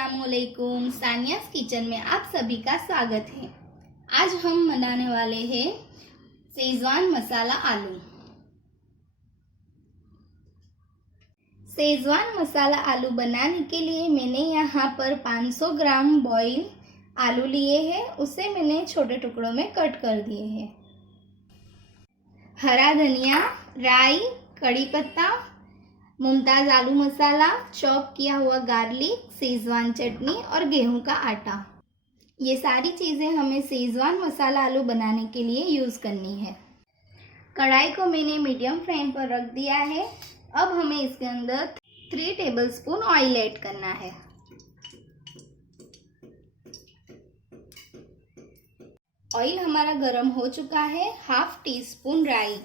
अस्सलामुअलैकुम। सानियास किचन में आप सभी का स्वागत है। आज हम बनाने वाले हैं शेजवान मसाला आलू। शेजवान मसाला आलू बनाने के लिए मैंने यहाँ पर 500 ग्राम बॉईल आलू लिए हैं। उसे मैंने छोटे टुकड़ों में कट कर दिए हैं। हरा धनिया, राई, कड़ी पत्ता, मुमताज आलू मसाला, चॉप किया हुआ गार्लिक, शेजवान चटनी और गेहूं का आटा। ये सारी चीज़ें हमें शेजवान मसाला आलू बनाने के लिए यूज़ करनी है। कढ़ाई को मैंने मीडियम फ्लेम पर रख दिया है। अब हमें इसके अंदर 3 टेबलस्पून ऑयल ऐड करना है। ऑयल हमारा गर्म हो चुका है। 1/2 टीस्पून राई,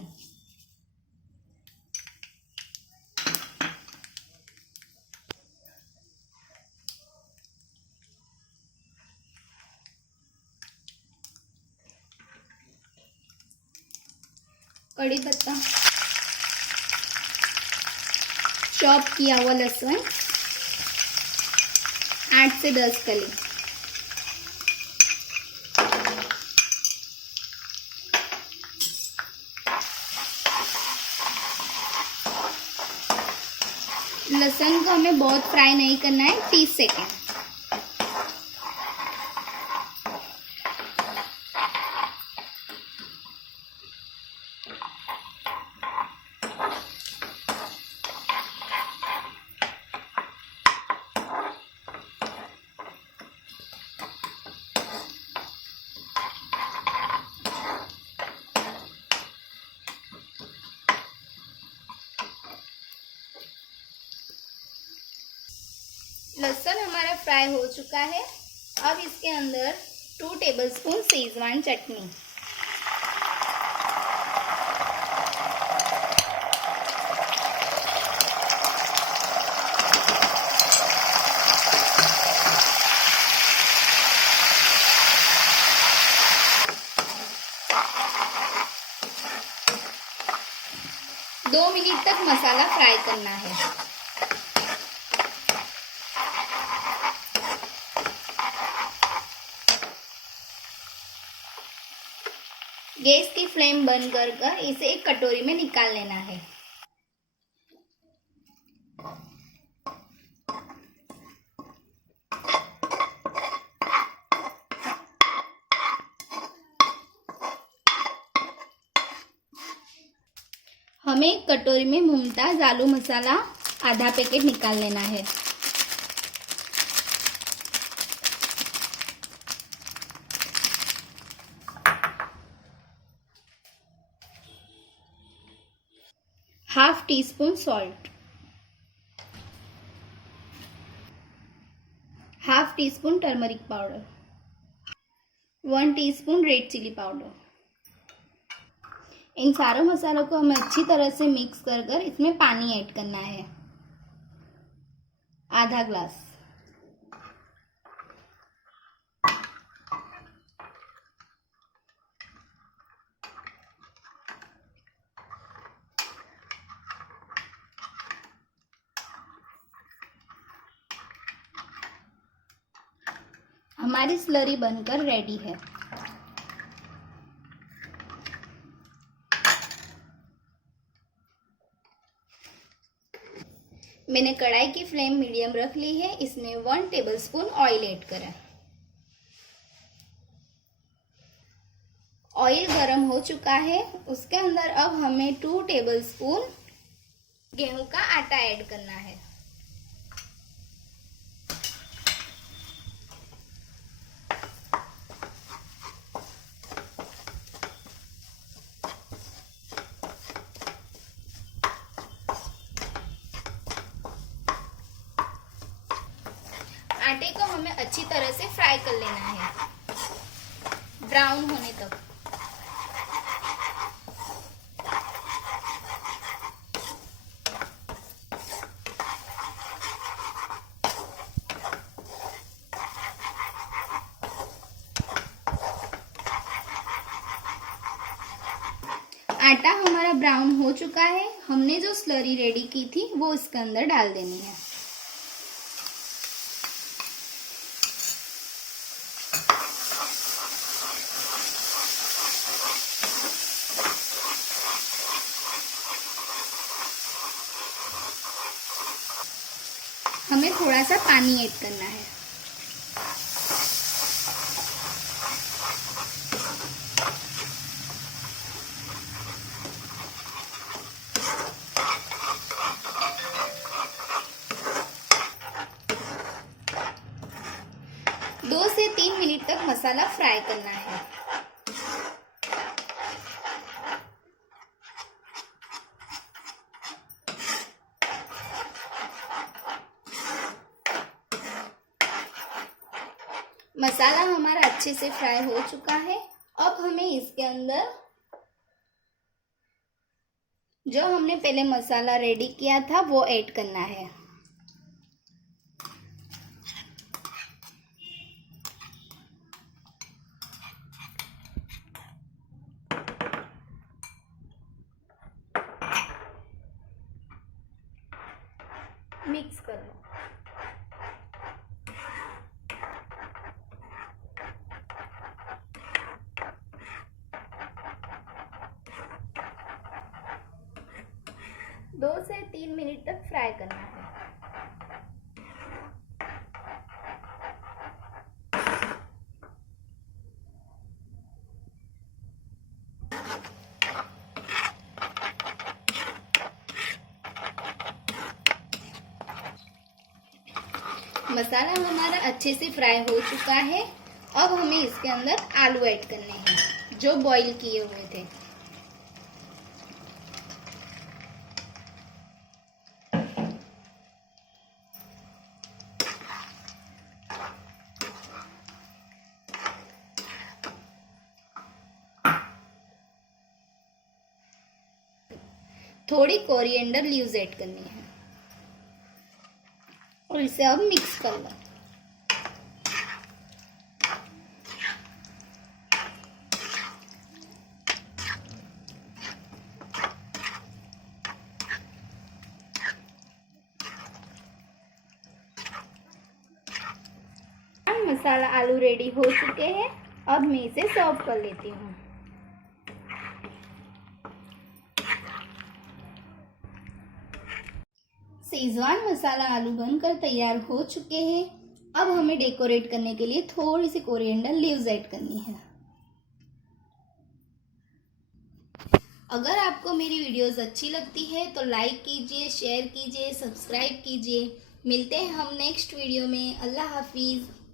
कड़ी पत्ता, चॉप किया हुआ लहसुन 8 से 10 कली, लहसुन को हमें बहुत फ्राई नहीं करना है, 30 सेकेंड। लहसुन हमारा फ्राई हो चुका है। अब इसके अंदर 2 टेबलस्पून शेजवान चटनी, दो मिनट तक मसाला फ्राई करना है। गैस की फ्लेम बंद कर इसे एक कटोरी में निकाल लेना है। हमें एक कटोरी में मुमताज आलू मसाला आधा पैकेट निकाल लेना है। Half teaspoon salt, half teaspoon turmeric powder, 1 teaspoon red chilli powder. इन सारे मसालों को हमें अच्छी तरह से मिक्स कर इसमें पानी ऐड करना है, आधा ग्लास। हमारी स्लरी बनकर रेडी है। मैंने कढ़ाई की फ्लेम मीडियम रख ली है। इसमें 1 टेबलस्पून ऑयल ऐड करें। ऑयल गर्म हो चुका है। उसके अंदर अब हमें 2 टेबलस्पून गेहूं का आटा ऐड करना है। आटे को हमें अच्छी तरह से फ्राई कर लेना है, ब्राउन होने तक। आटा हमारा ब्राउन हो चुका है। हमने जो स्लरी रेडी की थी वो इसके अंदर डाल देनी है। हमें थोड़ा सा पानी ऐड करना है। दो से 3 मिनट तक मसाला फ्राई करना है। मसाला हमारा अच्छे से फ्राई हो चुका है। अब हमें इसके अंदर जो हमने पहले मसाला रेडी किया था वो ऐड करना है। मिक्स कर लो। दो से 3 मिनट तक फ्राई करना है। मसाला हमारा अच्छे से फ्राई हो चुका है। अब हमें इसके अंदर आलू ऐड करने हैं जो बॉईल किए हुए थे। थोड़ी कोरिएंडर लीव्स ऐड करनी है और इसे अब मिक्स कर लो। मसाला आलू रेडी हो चुके हैं। अब मैं इसे सर्व कर लेती हूँ। शेजवान मसाला आलू बनकर तैयार हो चुके हैं। अब हमें डेकोरेट करने के लिए थोड़ी सी कोरिएंडर लीव्स ऐड करनी है। अगर आपको मेरी वीडियोस अच्छी लगती है तो लाइक कीजिए, शेयर कीजिए, सब्सक्राइब कीजिए। मिलते हैं हम नेक्स्ट वीडियो में। अल्लाह हाफिज़।